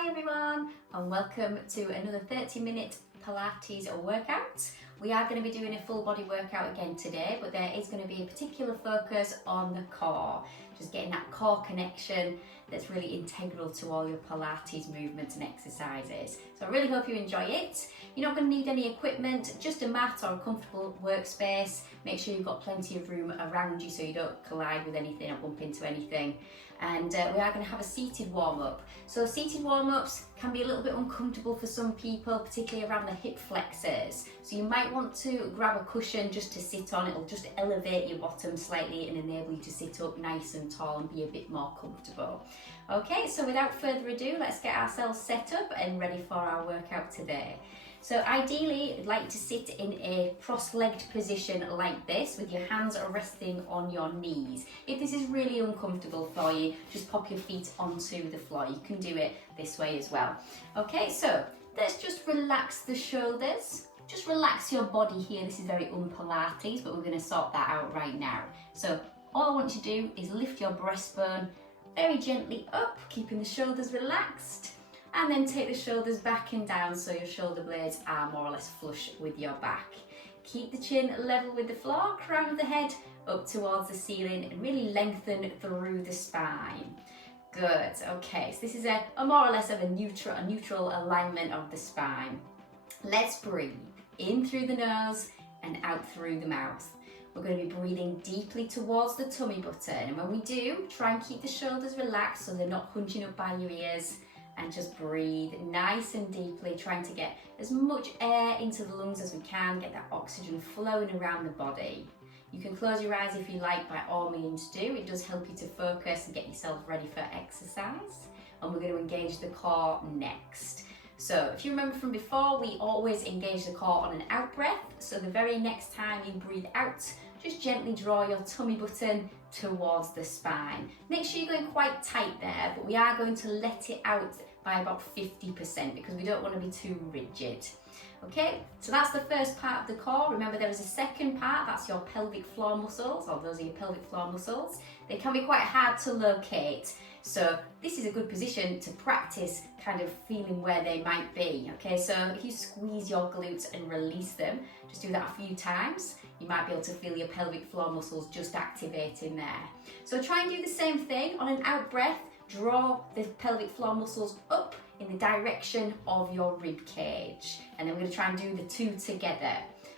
Hi everyone, and welcome to another 30-minute Pilates workout. We are going to be doing a full body workout again today, but there is going to be a particular focus on the core, just getting that core connection that's really integral to all your Pilates movements and exercises. So I really hope you enjoy it. You're not going to need any equipment, just a mat or a comfortable workspace. Make sure you've got plenty of room around you so you don't collide with anything or bump into anything. And we are going to have a seated warm-up. So seated warm-ups can be a little bit uncomfortable for some people, particularly around the hip flexors. So you might want to grab a cushion just to sit on. It'll just elevate your bottom slightly and enable you to sit up nice and tall and be a bit more comfortable. Okay, so without further ado, let's get ourselves set up and ready for our workout today. So ideally, I'd like to sit in a cross-legged position like this with your hands resting on your knees. If this is really uncomfortable for you, just pop your feet onto the floor. You can do it this way as well. Okay, so let's just relax the shoulders. Just relax your body here. This is very un-Pilates, but we're going to sort that out right now. So all I want you to do is lift your breastbone very gently up, keeping the shoulders relaxed. And then take the shoulders back and down so your shoulder blades are more or less flush with your back. Keep the chin level with the floor, crown of the head up towards the ceiling and really lengthen through the spine. Good, okay, so this is a more or less of a neutral alignment of the spine. Let's breathe in through the nose and out through the mouth. We're going to be breathing deeply towards the tummy button, and when we do, try and keep the shoulders relaxed so they're not hunching up by your ears. And just breathe nice and deeply, trying to get as much air into the lungs as we can, get that oxygen flowing around the body. You can close your eyes if you like, by all means do. It does help you to focus and get yourself ready for exercise. And we're going to engage the core next. So if you remember from before, we always engage the core on an out breath. So the very next time you breathe out, just gently draw your tummy button towards the spine. Make sure you're going quite tight there, but we are going to let it out by about 50% because we don't want to be too rigid. Okay, so that's the first part of the core. Remember, there is a second part, that's your pelvic floor muscles, or those are your pelvic floor muscles. They can be quite hard to locate. So this is a good position to practice kind of feeling where they might be. Okay, so if you squeeze your glutes and release them, just do that a few times, you might be able to feel your pelvic floor muscles just activating there. So try and do the same thing on an out breath. Draw the pelvic floor muscles up in the direction of your rib cage. And then we're going to try and do the two together.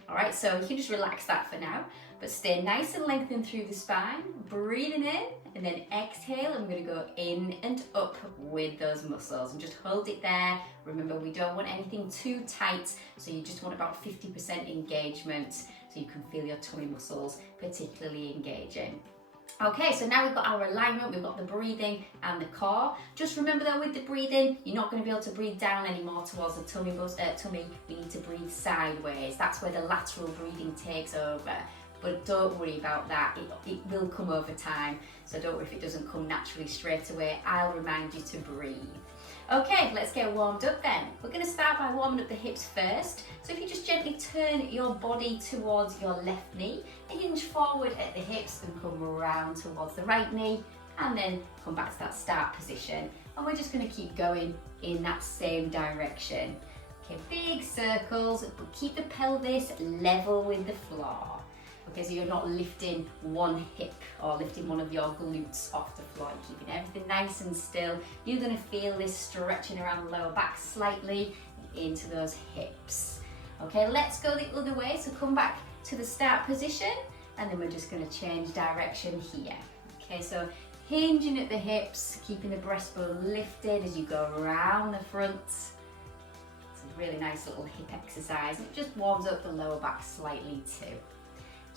All right, so you can just relax that for now, but stay nice and lengthened through the spine, breathing in and then exhale. And we're going to go in and up with those muscles and just hold it there. Remember, we don't want anything too tight, so you just want about 50% engagement so you can feel your tummy muscles particularly engaging. Okay, so now we've got our alignment, we've got the breathing and the core. Just remember though, with the breathing, you're not going to be able to breathe down anymore towards the tummy. We need to breathe sideways. That's where the lateral breathing takes over. But don't worry about that, it will come over time. So don't worry if it doesn't come naturally straight away. I'll remind you to breathe. Okay, let's get warmed up then. We're going to start by warming up the hips first. So if you just gently turn your body towards your left knee, hinge forward at the hips and come around towards the right knee, and then come back to that start position. And we're just going to keep going in that same direction. Okay, big circles, but keep the pelvis level with the floor. Okay, so you're not lifting one hip or lifting one of your glutes off the floor. You're keeping everything nice and still. You're going to feel this stretching around the lower back slightly into those hips. Okay, let's go the other way. So come back to the start position, and then we're just going to change direction here. Okay, so hinging at the hips, keeping the breastbone lifted as you go around the front. It's a really nice little hip exercise. It just warms up the lower back slightly too.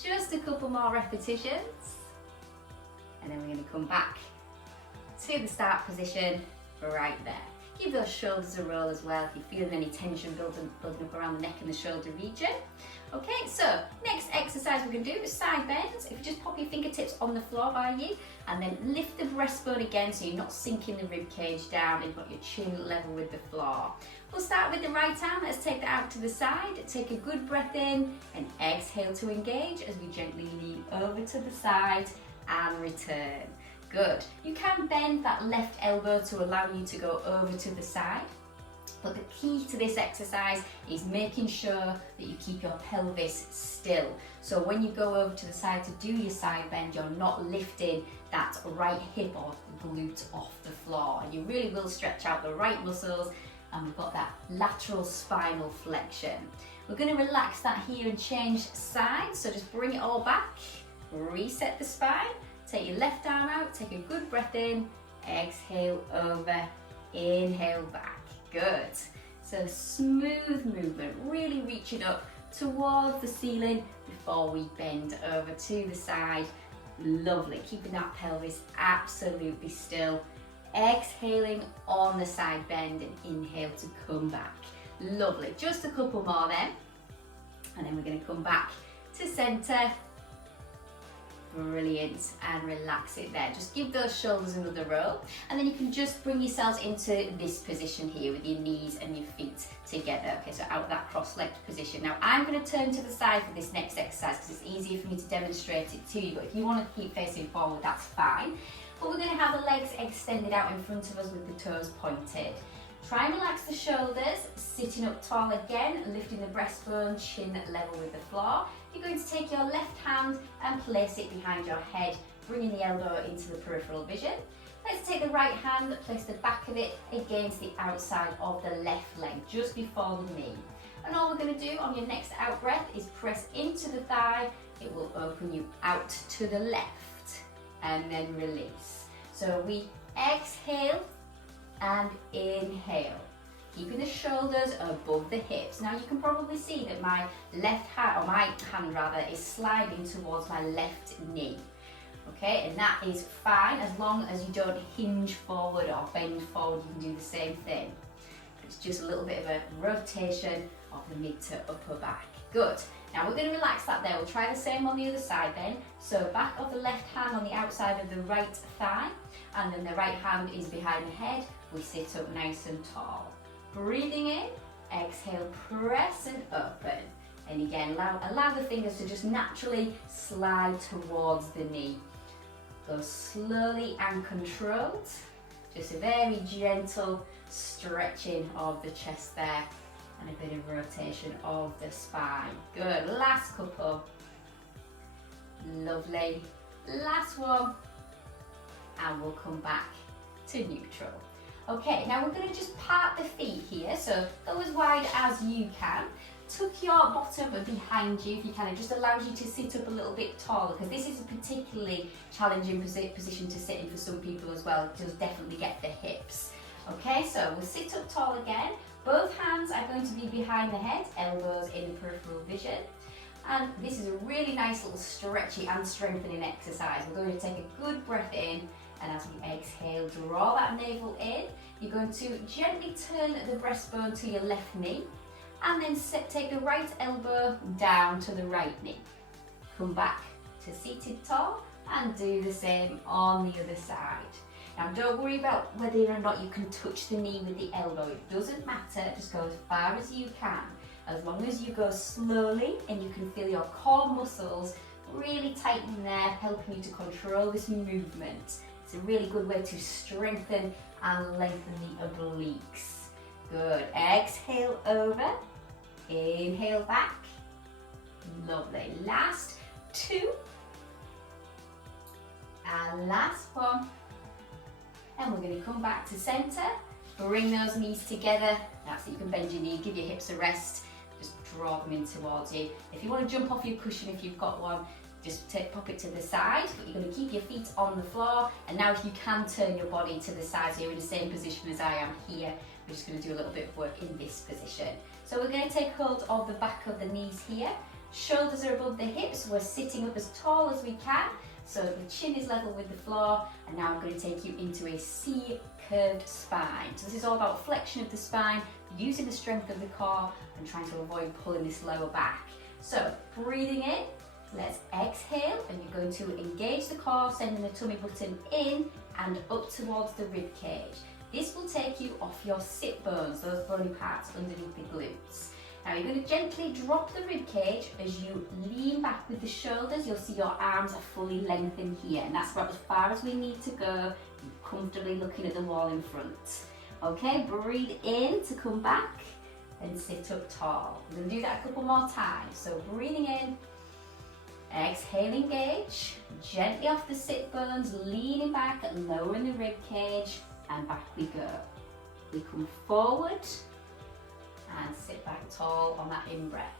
Just a couple more repetitions, and then we're going to come back to the start position right there. Give those shoulders a roll as well if you're feeling any tension building up around the neck and the shoulder region. Okay, so next exercise we're going to do is side bends. If you just pop your fingertips on the floor by you and then lift the breastbone again so you're not sinking the rib cage down and you've got your chin level with the floor. We'll start with the right arm. Let's take that out to the side. Take a good breath in and exhale to engage as we gently lean over to the side and return. Good. You can bend that left elbow to allow you to go over to the side. But the key to this exercise is making sure that you keep your pelvis still. So when you go over to the side to do your side bend, you're not lifting that right hip or glute off the floor. And you really will stretch out the right muscles, and we've got that lateral spinal flexion. We're going to relax that here and change sides. So just bring it all back, reset the spine, take your left arm out, take a good breath in, exhale over, inhale back. Good. So smooth movement, really reaching up towards the ceiling before we bend over to the side. Lovely, keeping that pelvis absolutely still. Exhaling on the side bend and inhale to come back. Lovely, just a couple more then. And then we're going to come back to center. Brilliant, and relax it there. Just give those shoulders another roll, and then you can just bring yourselves into this position here with your knees and your feet together. Okay, so out that cross-legged position. Now I'm going to turn to the side for this next exercise because it's easier for me to demonstrate it to you, but if you want to keep facing forward, that's fine. But we're going to have the legs extended out in front of us with the toes pointed. Try and relax the shoulders, sitting up tall again, lifting the breastbone, chin level with the floor. You're going to take your left hand and place it behind your head, bringing the elbow into the peripheral vision. Let's take the right hand, place the back of it against the outside of the left leg, just before the knee. And all we're going to do on your next out breath is press into the thigh. It will open you out to the left, and then release. So we exhale and inhale, keeping the shoulders above the hips. Now you can probably see that my left hand, or my hand rather, is sliding towards my left knee. Okay, and that is fine as long as you don't hinge forward or bend forward. You can do the same thing. It's just a little bit of a rotation of the mid to upper back. Good. Now we're going to relax that there. We'll try the same on the other side then. So back of the left hand on the outside of the right thigh, and then the right hand is behind the head. We sit up nice and tall. Breathing in, exhale, press and open. And again, allow the fingers to just naturally slide towards the knee. Go slowly and controlled. Just a very gentle stretching of the chest there, and a bit of rotation of the spine. Good, last couple. Lovely. Last one. And we'll come back to neutral. Okay, now we're going to just part the feet here, so go as wide as you can. Tuck your bottom behind you if you can. It just allows you to sit up a little bit taller, because this is a particularly challenging position to sit in for some people as well. It does definitely get the hips. Okay, so we'll sit up tall again. Both hands are going to be behind the head, elbows in the peripheral vision. And this is a really nice little stretchy and strengthening exercise. We're going to take a good breath in, and as we exhale, draw that navel in. You're going to gently turn the breastbone to your left knee, and then take the right elbow down to the right knee. Come back to seated tall and do the same on the other side. Now don't worry about whether or not you can touch the knee with the elbow. It doesn't matter, just go as far as you can. As long as you go slowly and you can feel your core muscles really tighten there, helping you to control this movement. It's a really good way to strengthen and lengthen the obliques. Good. Exhale over. Inhale back. Lovely. Last two. And last one. And we're going to come back to center. Bring those knees together. That's it. You can bend your knee, give your hips a rest. Just draw them in towards you. If you want to jump off your cushion, if you've got one, just pop it to the side, but you're going to keep your feet on the floor. And now if you can turn your body to the side, so you're in the same position as I am here, we're just going to do a little bit of work in this position. So we're going to take hold of the back of the knees here. Shoulders are above the hips. We're sitting up as tall as we can, so the chin is level with the floor. And now I'm going to take you into a C curved spine. So this is all about flexion of the spine, using the strength of the core and trying to avoid pulling this lower back. So breathing in. Let's exhale, and you're going to engage the core, sending the tummy button in and up towards the rib cage. This will take you off your sit bones, those bony parts underneath the glutes. Now you're going to gently drop the rib cage as you lean back with the shoulders. You'll see your arms are fully lengthened here, and that's about as far as we need to go, comfortably looking at the wall in front. Okay, breathe in to come back and sit up tall. We're going to do that a couple more times. So breathing in, exhale, engage, gently off the sit bones, leaning back and lowering the rib cage, and back we go. We come forward and sit back tall on that in-breath.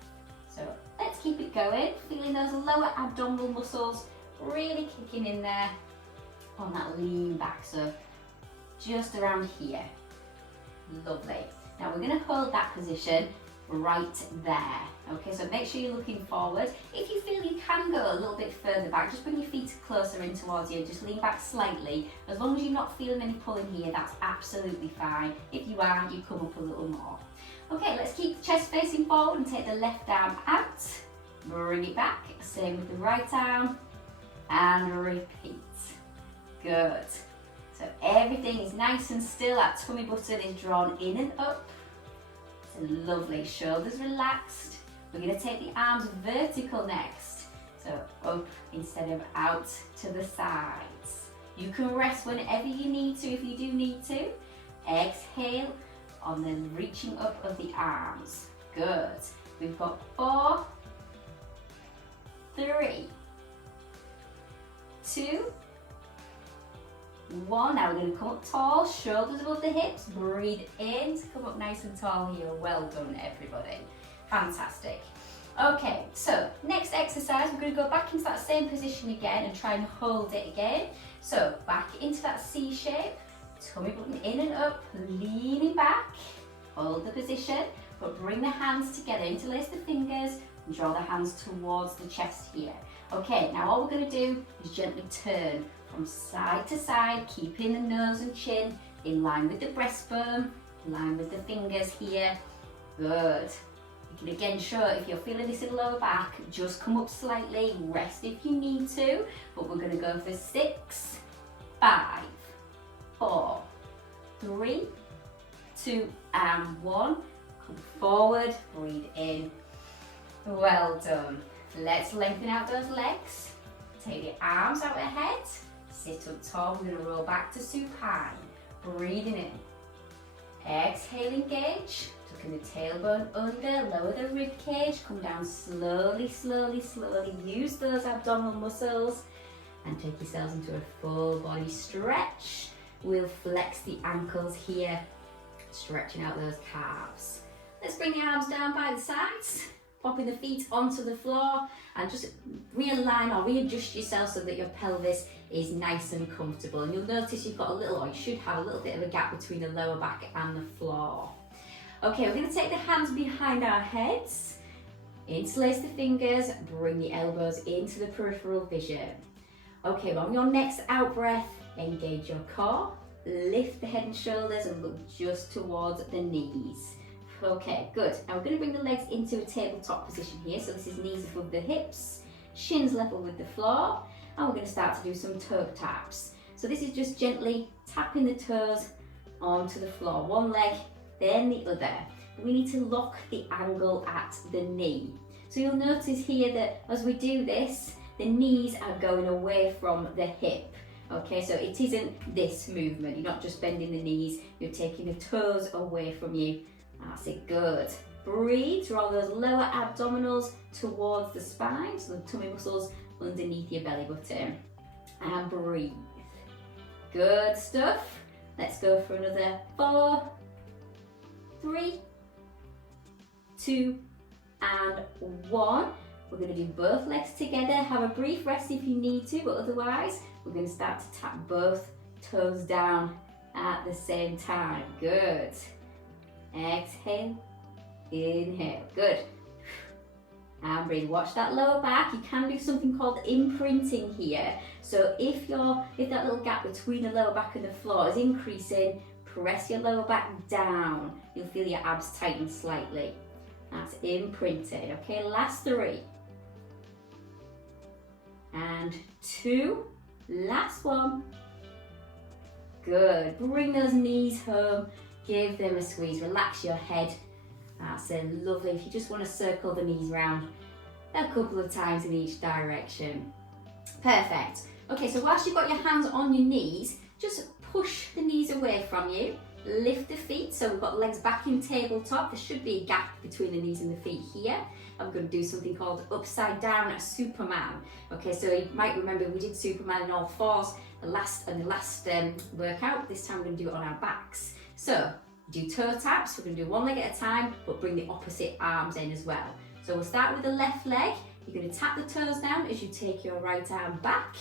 So let's keep it going, feeling those lower abdominal muscles really kicking in there on that lean back, so just around here. Lovely. Now we're going to hold that position right there. Okay, so make sure you're looking forward. If you feel you can go a little bit further back, just bring your feet closer in towards you, just lean back slightly. As long as you're not feeling any pulling here, that's absolutely fine. If you are, you come up a little more. Okay, let's keep the chest facing forward and take the left arm out. Bring it back, same with the right arm, and repeat. Good. So everything is nice and still, that tummy button is drawn in and up. So lovely, shoulders relaxed. We're going to take the arms vertical next. So up instead of out to the sides. You can rest whenever you need to if you do need to. Exhale on the reaching up of the arms. Good. We've got 4, 3, 2, 1. Now we're going to come up tall, shoulders above the hips. Breathe in to come up nice and tall here. Well done, everybody. Fantastic. Okay, so next exercise, we're going to go back into that same position again and try and hold it again. So back into that C shape, tummy button in and up, leaning back, hold the position, but bring the hands together, interlace the fingers, and draw the hands towards the chest here. Okay, now all we're going to do is gently turn from side to side, keeping the nose and chin in line with the breastbone, in line with the fingers here. Good. You can again show if you're feeling this in the lower back, just come up slightly, rest if you need to, but we're going to go for 6, 5, 4, 3, 2, and 1. Come forward, breathe in. Well done. Let's lengthen out those legs. Take the arms out ahead. Sit up tall. We're going to roll back to supine. Breathing in. Exhale, engage. Tucking the tailbone under. Lower the rib cage. Come down slowly, slowly, slowly. Use those abdominal muscles and take yourselves into a full body stretch. We'll flex the ankles here, stretching out those calves. Let's bring the arms down by the sides. Popping the feet onto the floor and just realign or readjust yourself so that your pelvis is nice and comfortable. And you'll notice you've got a little, or you should have a little bit of a gap between the lower back and the floor. Okay, we're going to take the hands behind our heads, interlace the fingers, bring the elbows into the peripheral vision. Okay, on your next out breath, engage your core, lift the head and shoulders and look just towards the knees. Okay, good. Now we're going to bring the legs into a tabletop position here. So this is knees above the hips, shins level with the floor, and we're going to start to do some toe taps. So this is just gently tapping the toes onto the floor. One leg, then the other. We need to lock the angle at the knee. So you'll notice here that as we do this, the knees are going away from the hip. Okay, so it isn't this movement. You're not just bending the knees, you're taking the toes away from you. That's it, good. Breathe, draw those lower abdominals towards the spine, so the tummy muscles underneath your belly button. And breathe. Good stuff. Let's go for another 4, 3, 2, and 1. We're going to do both legs together. Have a brief rest if you need to, but otherwise, we're going to start to tap both toes down at the same time. Good. Exhale, inhale, good. And breathe. Watch that lower back. You can do something called imprinting here. So if that little gap between the lower back and the floor is increasing, press your lower back down. You'll feel your abs tighten slightly. That's imprinted. Okay, last 3. And 2. Last 1. Good. Bring those knees home. Give them a squeeze, relax your head That's it, lovely. If you just want to circle the knees round a couple of times in each direction. Perfect. Okay, so whilst you've got your hands on your knees, just push the knees away from you. Lift the feet, so we've got legs back in tabletop. There should be a gap between the knees and the feet here. I'm going to do something called upside down Superman. Okay, so you might remember we did Superman in all fours the last workout. This time we're going to do it on our backs. So do toe taps. We're going to do one leg at a time, but bring the opposite arms in as well. So we'll start with the left leg. You're going to tap the toes down as you take your right arm back.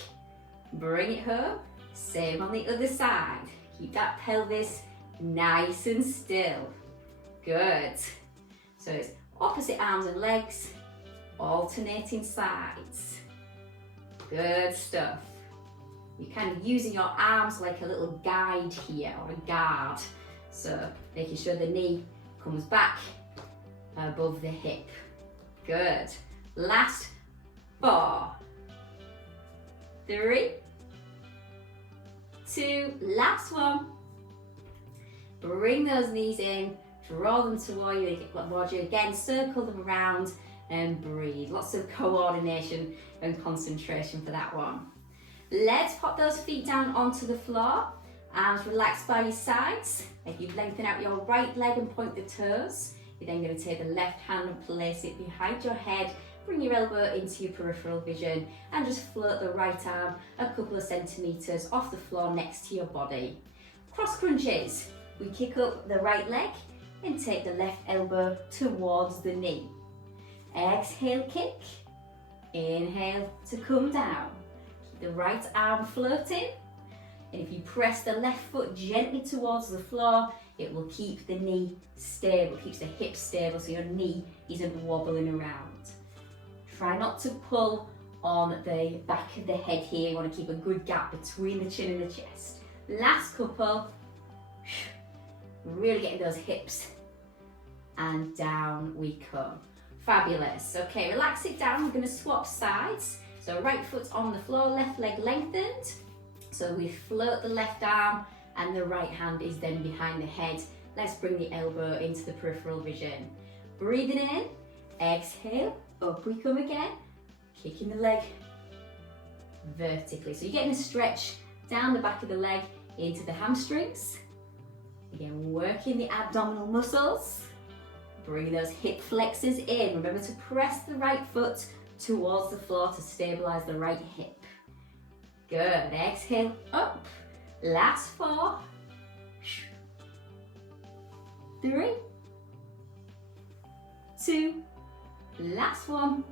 Bring it home. Same on the other side. Keep that pelvis nice and still. Good. So it's opposite arms and legs, alternating sides. Good stuff. You're kind of using your arms like a little guide here, or a guard. So making sure the knee comes back above the hip. Good. Last 4, 3, 2, last one. Bring those knees in, draw them towards you again, circle them around and breathe. Lots of coordination and concentration for that one. Let's pop those feet down onto the floor. Arms relaxed by your sides. If you lengthen out your right leg and point the toes, you're then going to take the left hand and place it behind your head. Bring your elbow into your peripheral vision and just float the right arm a couple of centimetres off the floor next to your body. Cross crunches. We kick up the right leg and take the left elbow towards the knee. Exhale, kick. Inhale to come down. Keep the right arm floating. And if you press the left foot gently towards the floor, it will keep the knee stable, keeps the hip stable so your knee isn't wobbling around. Try not to pull on the back of the head here. You want to keep a good gap between the chin and the chest. Last couple. Really getting those hips. And down we come. Fabulous. Okay, relax it down. We're going to swap sides. So right foot's on the floor, left leg lengthened. So we float the left arm and the right hand is then behind the head. Let's bring the elbow into the peripheral vision. Breathing in, exhale, up we come again. Kicking the leg vertically. So you're getting a stretch down the back of the leg into the hamstrings. Again, working the abdominal muscles. Bring those hip flexors in. Remember to press the right foot towards the floor to stabilise the right hip. Good. Exhale, up. Last 4. 3. 2. Last one.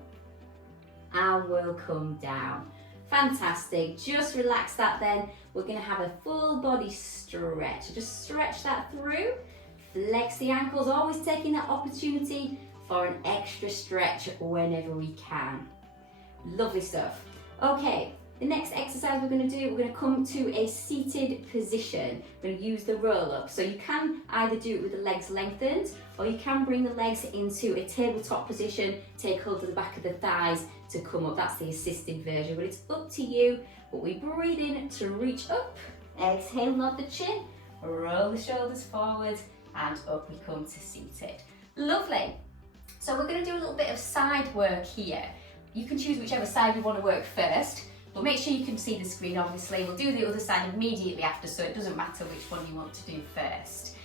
And we'll come down. Fantastic. Just relax that then. We're going to have a full body stretch. Just stretch that through. Flex the ankles, always taking that opportunity for an extra stretch whenever we can. Lovely stuff. Okay, the next exercise we're going to do, we're going to come to a seated position. We're going to use the roll up. So you can either do it with the legs lengthened, or you can bring the legs into a tabletop position, take hold of the back of the thighs to come up. That's the assisted version, but it's up to you. But we breathe in to reach up, exhale, nod the chin, roll the shoulders forward, and up we come to seated. Lovely. So we're going to do a little bit of side work here. You can choose whichever side you want to work first, but make sure you can see the screen, obviously. We'll do the other side immediately after, so it doesn't matter which one you want to do first.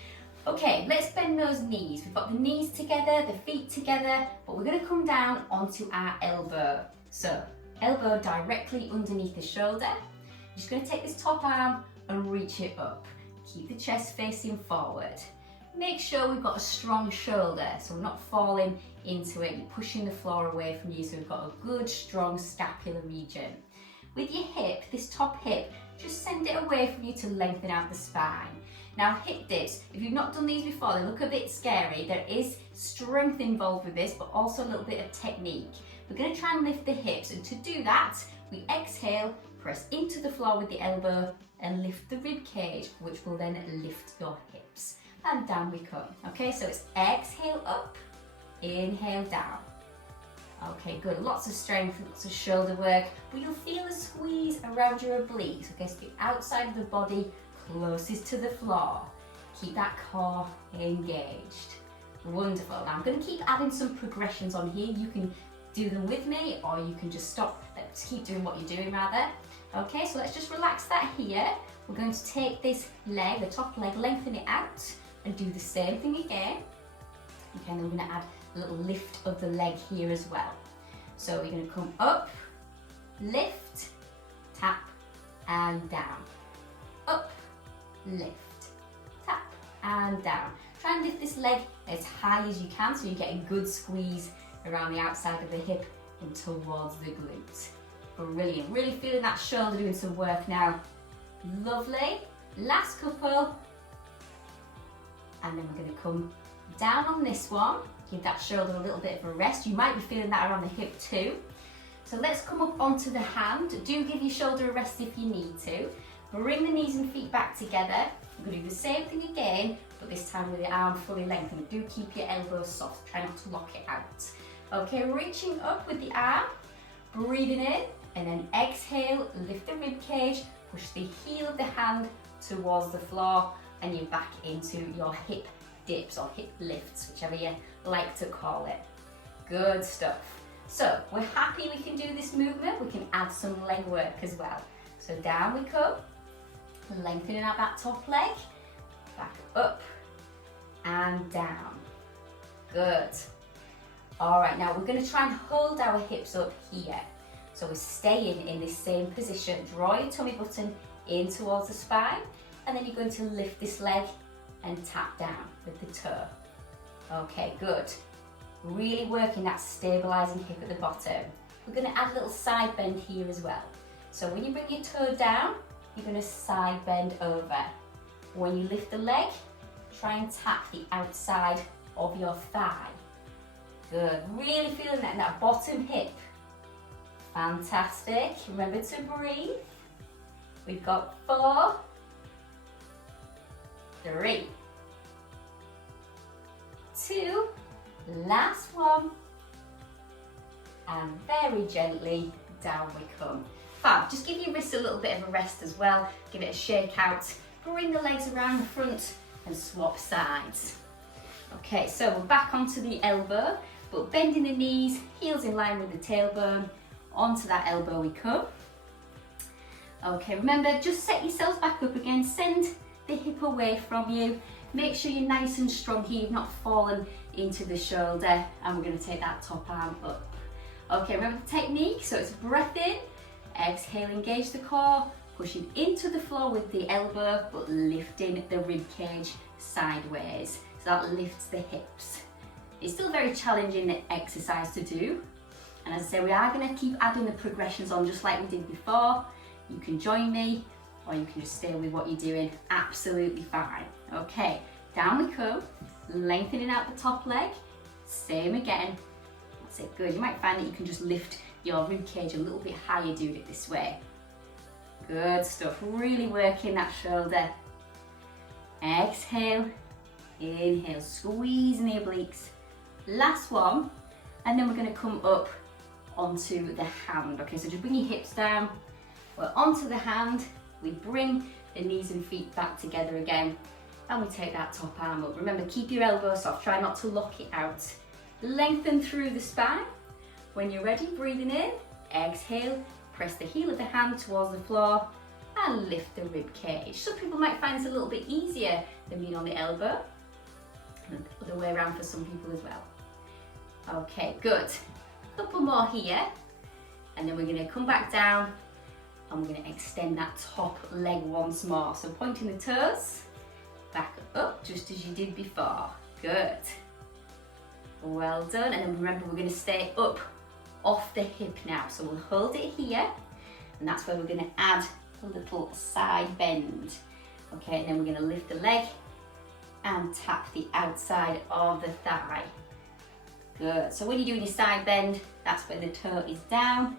Okay, let's bend those knees. We've got the knees together, the feet together, but we're going to come down onto our elbow. So, elbow directly underneath the shoulder. You're just going to take this top arm and reach it up. Keep the chest facing forward. Make sure we've got a strong shoulder, so we're not falling into it. You're pushing the floor away from you, so we've got a good, strong scapular region. With your hip, this top hip, just send it away from you to lengthen out the spine. Now hip dips, if you've not done these before, they look a bit scary. There is strength involved with this, but also a little bit of technique. We're going to try and lift the hips, and to do that, we exhale, press into the floor with the elbow, and lift the rib cage, which will then lift your hips. And down we come. Okay, so it's exhale up, inhale down. Okay, good. Lots of strength, lots of shoulder work, but you'll feel a squeeze around your obliques. Okay, so the outside of the body closest to the floor. Keep that core engaged. Wonderful. Now I'm going to keep adding some progressions on here. You can do them with me, or you can just stop, let's keep doing what you're doing rather. Okay, so let's just relax that here. We're going to take this leg, the top leg, lengthen it out and do the same thing again. Okay, and then we're going to add a little lift of the leg here as well. So we're going to come up, lift, tap and down. Up, lift, tap and down. Try and lift this leg as high as you can so you get a good squeeze around the outside of the hip and towards the glute. Brilliant. Really feeling that shoulder doing some work now. Lovely. Last couple. And then we're going to come down on this one. Give that shoulder a little bit of a rest. You might be feeling that around the hip too. So let's come up onto the hand. Do give your shoulder a rest if you need to. Bring the knees and feet back together. We're going to do the same thing again, but this time with the arm fully lengthened. Do keep your elbows soft. Try not to lock it out. Okay, reaching up with the arm. Breathing in, and then exhale, lift the rib cage, push the heel of the hand towards the floor, and you're back into your hip dips or hip lifts, whichever you like to call it. Good stuff. So we're happy we can do this movement. We can add some leg work as well. So down we come, lengthening out that top leg, back up and down. Good. All right, now we're going to try and hold our hips up here. So we're staying in this same position. Draw your tummy button in towards the spine, and then you're going to lift this leg and tap down with the toe. Okay, good. Really working that stabilising hip at the bottom. We're going to add a little side bend here as well. So when you bring your toe down, you're going to side bend over. When you lift the leg, try and tap the outside of your thigh. Good. Really feeling that in that bottom hip. Fantastic. Remember to breathe. We've got 4, 3, 2, last one, and very gently down we come. Fab, just give your wrists a little bit of a rest as well. Give it a shake out. Bring the legs around the front and swap sides. Okay, so we're back onto the elbow, but bending the knees, heels in line with the tailbone. Onto that elbow we come. Okay, remember, just set yourselves back up again. Send the hip away from you. Make sure you're nice and strong here. You've not fallen into the shoulder. And we're going to take that top arm up. Okay, remember the technique. So it's breath in, exhale, engage the core, pushing into the floor with the elbow, but lifting the rib cage sideways. So that lifts the hips. It's still a very challenging exercise to do. And as I say, we are going to keep adding the progressions on just like we did before. You can join me, or you can just stay with what you're doing. Absolutely fine. Okay, down we come, lengthening out the top leg. Same again. That's it, good. You might find that you can just lift your rib cage a little bit higher doing it this way. Good stuff. Really working that shoulder. Exhale, inhale, squeezing the obliques. Last one, and then we're going to come up onto the hand. Okay, so just bring your hips down. We're onto the hand. We bring the knees and feet back together again, and we take that top arm up. Remember, keep your elbows soft. Try not to lock it out. Lengthen through the spine. When you're ready, breathing in, exhale, press the heel of the hand towards the floor, and lift the rib cage. Some people might find this a little bit easier than being on the elbow, and the other way around for some people as well. Okay, good. Couple more here, and then we're going to come back down and we're going to extend that top leg once more. So pointing the toes back up just as you did before. Good. Well done. And then remember, we're going to stay up off the hip now. So we'll hold it here, and that's where we're going to add a little side bend. Okay, and then we're going to lift the leg and tap the outside of the thigh. Good. So when you're doing your side bend, that's when the toe is down.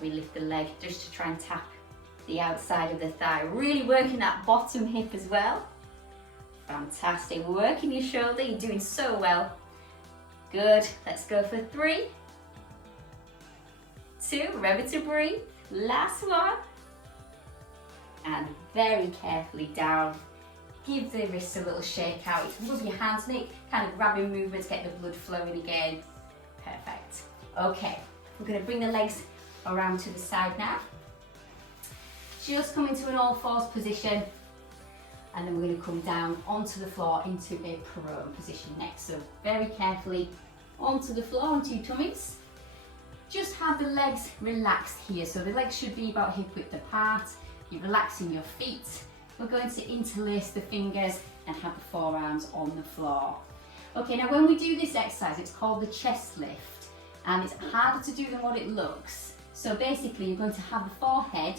We lift the leg just to try and tap the outside of the thigh. Really working that bottom hip as well. Fantastic. Working your shoulder. You're doing so well. Good. Let's go for 3, 2. Remember to breathe. Last one. And very carefully down Give the wrists a little shake out. You can move your hands, make kind of grabbing movements, get the blood flowing again. Perfect. Okay, we're going to bring the legs around to the side now. Just come into an all fours position, and then we're going to come down onto the floor into a prone position next. So very carefully onto the floor, onto your tummies. Just have the legs relaxed here. So the legs should be about hip width apart. You're relaxing your feet. We're going to interlace the fingers and have the forearms on the floor. Okay, now when we do this exercise, it's called the chest lift, and it's harder to do than what it looks. So basically, you're going to have the forehead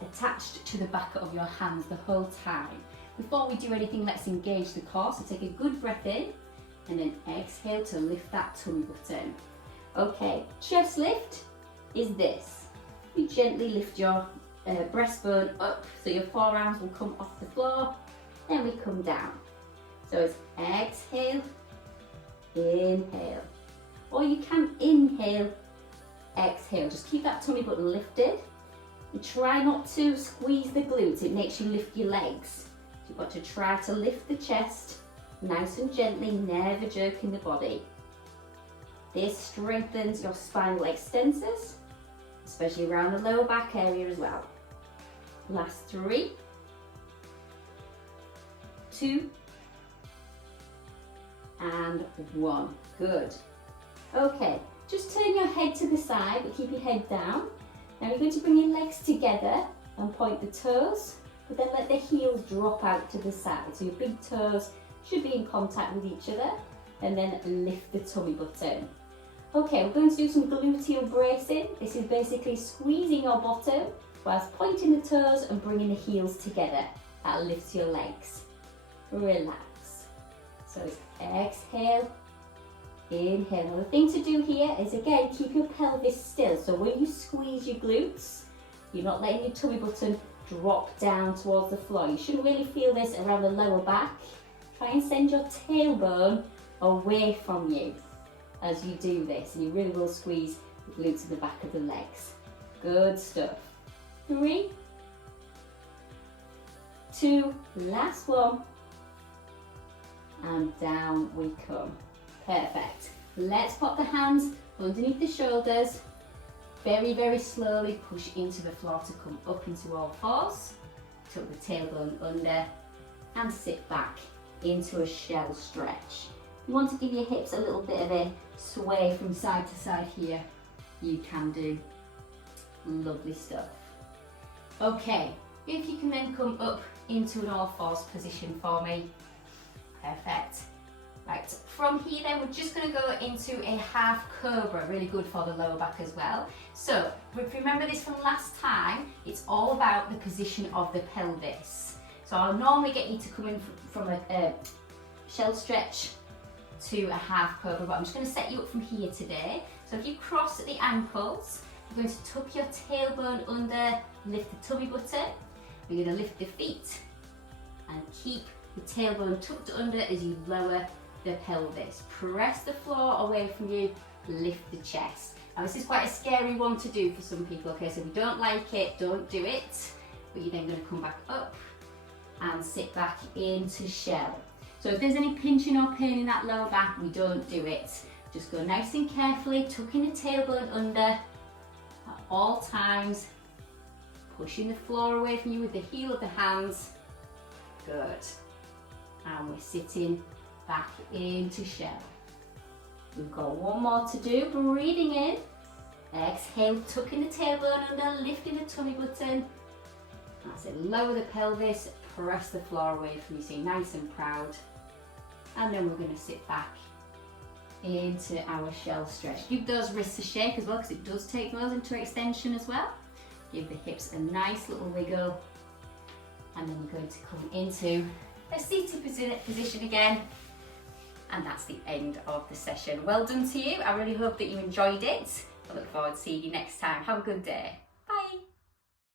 attached to the back of your hands the whole time. Before we do anything, let's engage the core. So take a good breath in and then exhale to lift that tummy button. Okay, chest lift is this. You gently lift your breastbone up so your forearms will come off the floor, then we come down. So it's exhale, inhale, or you can inhale, exhale. Just keep that tummy button lifted. And try not to squeeze the glutes, it makes you lift your legs. You've got to try to lift the chest nice and gently, never jerking the body. This strengthens your spinal extensors, especially around the lower back area as well. Last 3, 2, and 1. Good. Okay, just turn your head to the side, but keep your head down. Now you're going to bring your legs together and point the toes, but then let the heels drop out to the side. So your big toes should be in contact with each other, and then lift the tummy button. Okay, we're going to do some gluteal bracing. This is basically squeezing your bottom whilst pointing the toes and bringing the heels together. That lifts your legs. Relax. So it's exhale, inhale. Now the thing to do here is, again, keep your pelvis still. So when you squeeze your glutes, you're not letting your tummy button drop down towards the floor. You shouldn't really feel this around the lower back. Try and send your tailbone away from you as you do this, and you really will squeeze the glutes in the back of the legs. Good stuff. 3, 2, last one, and down we come. Perfect. Let's pop the hands underneath the shoulders. Very, very slowly push into the floor to come up into all fours. Tuck the tailbone under and sit back into a shell stretch. You want to give your hips a little bit of a sway from side to side here, you can do. Lovely stuff. Okay, if you can then come up into an all fours position for me. Perfect. Right, from here then we're just going to go into a half cobra, really good for the lower back as well. So, if you remember this from last time, it's all about the position of the pelvis. So I'll normally get you to come in from a shell stretch to a half cobra, but I'm just going to set you up from here today. So if you cross at the ankles, you're going to tuck your tailbone under, lift the tummy button. You're going to lift the feet and keep the tailbone tucked under as you lower the pelvis. Press the floor away from you, lift the chest. Now this is quite a scary one to do for some people, okay, so if you don't like it, don't do it. But you're then going to come back up and sit back into shell. So if there's any pinching or pain in that lower back, we don't do it. Just go nice and carefully, tucking the tailbone under at all times, pushing the floor away from you with the heel of the hands. Good. And we're sitting back into shell. We've got one more to do. Breathing in, exhale, tucking the tailbone under, lifting the tummy button. That's it, lower the pelvis, press the floor away from you, so you're nice and proud. And then we're going to sit back into our shell stretch. Give those wrists a shake as well, because it does take those into extension as well. Give the hips a nice little wiggle. And then we're going to come into a seated position again. And that's the end of the session. Well done to you. I really hope that you enjoyed it. I look forward to seeing you next time. Have a good day.